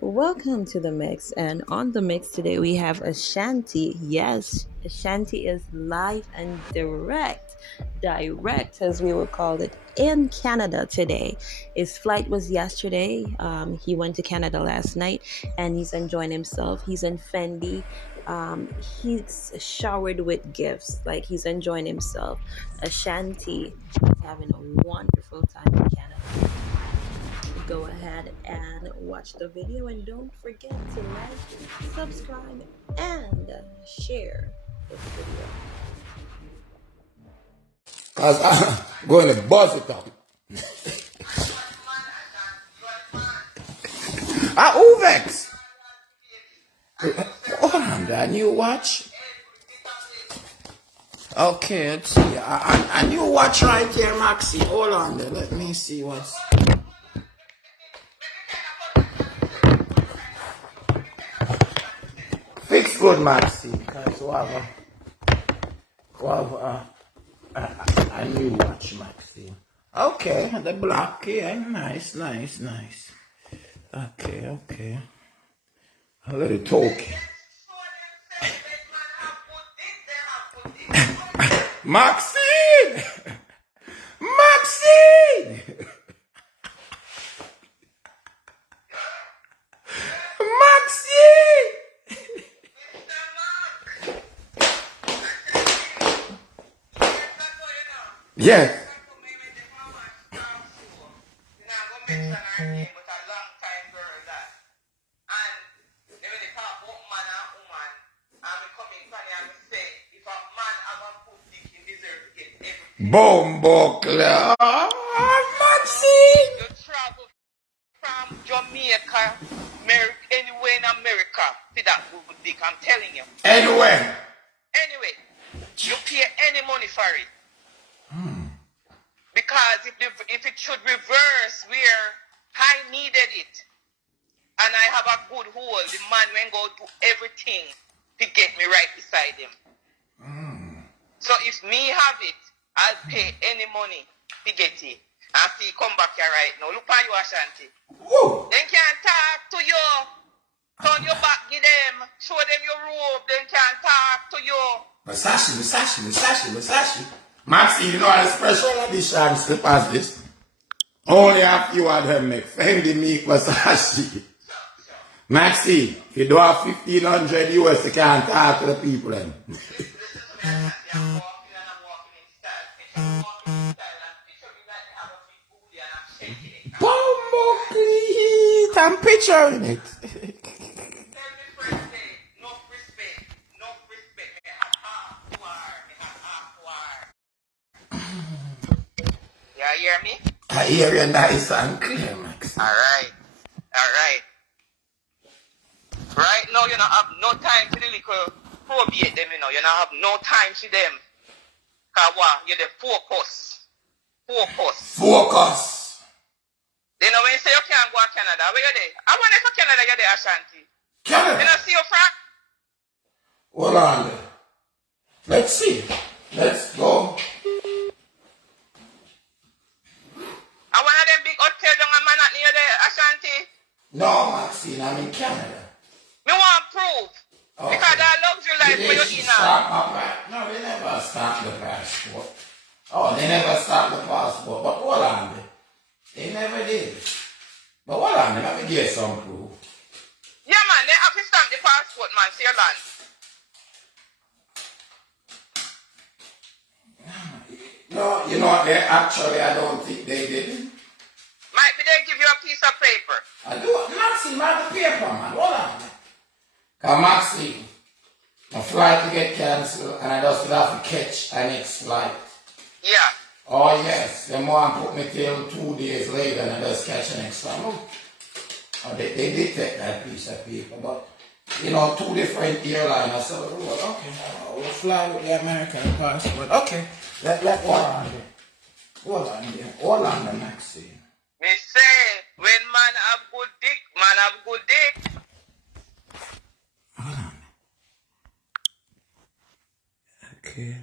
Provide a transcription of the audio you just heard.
Welcome to the mix. And on the mix today, we have Ashanti. Yes, Ashanti is live and direct as we would call it, in Canada today. His flight was yesterday. He went to Canada last night and he's enjoying himself. He's in Fendi. He's showered with gifts, like he's enjoying himself. Ashanti is having a wonderful time in Canada. Go ahead and watch the video, and don't forget to like, subscribe, and share this video. Cause I'm going to buzz it up. Uvex. Hold on, that new watch. Okay, let's see. A new watch right here, Maxi. Hold on there. Let me see what's. Fix good, Maxi. Cause we have a new watch, Maxi. Okay, the black, yeah, nice. Okay. A little talk. Maxine! Maxine! Maxine! Yes. Bombo Club. Maxine! You travel from Jamaica, anywhere in America, see that good dick, I'm telling you. Anywhere. Anyway, you pay any money for it. Because if it should reverse where I needed it, and I have a good hold, the man will go do everything to get me right beside him. So if me have it, I'll pay any money to get it. And see, come back here right now. Look at you, Ashanti. Woo. They can't talk to you. Turn your back, give them. Show them your robe. They can't talk to you. Versace. Maxine, you know how special edition slippers this? Only a few of them make Fendi make Versace. Maxine, if you do have 1,500 US, you can't talk to the people then. Bombo cleat, I'm picturing it. You hear me? I hear you nice and clear, Max. Alright. Right now, you don't have no time for the little probate them, you know. You don't have no time for them. Because what? You're the focus. Then when you say you can't go to Canada, where you there? I want to go to Canada, you're there, Ashanti. Canada? You don't see your friend? Hold on there. Let's see. Let's go. I want them big hotel down a man at near there, Ashanti. No, Maxine, I'm in Canada. Me want proof. Okay. Because that luxury life for you in No, they never stop the passport. Oh, they never stopped the passport. But hold on there. They never did. But hold on there. Let me get some proof. Yeah, man, they have to stamp the passport, man, to your land. No, you know what? I don't think they did. Might be they give you a piece of paper. I do. Maxine, man, the paper, man. Hold on. Because Maxine, my flight to get cancelled and I just will have to catch a next flight. Yeah. Oh, yes. Them one put me till 2 days later and I just catch the next flight. Oh, they did take that piece of paper, but, you know, 2 different airlines. So, well, okay, we'll fly with the American passport. Okay, let hold on there. Hold on there, Maxine. Me say, when man have good dick, man have good dick. Hold on. Okay.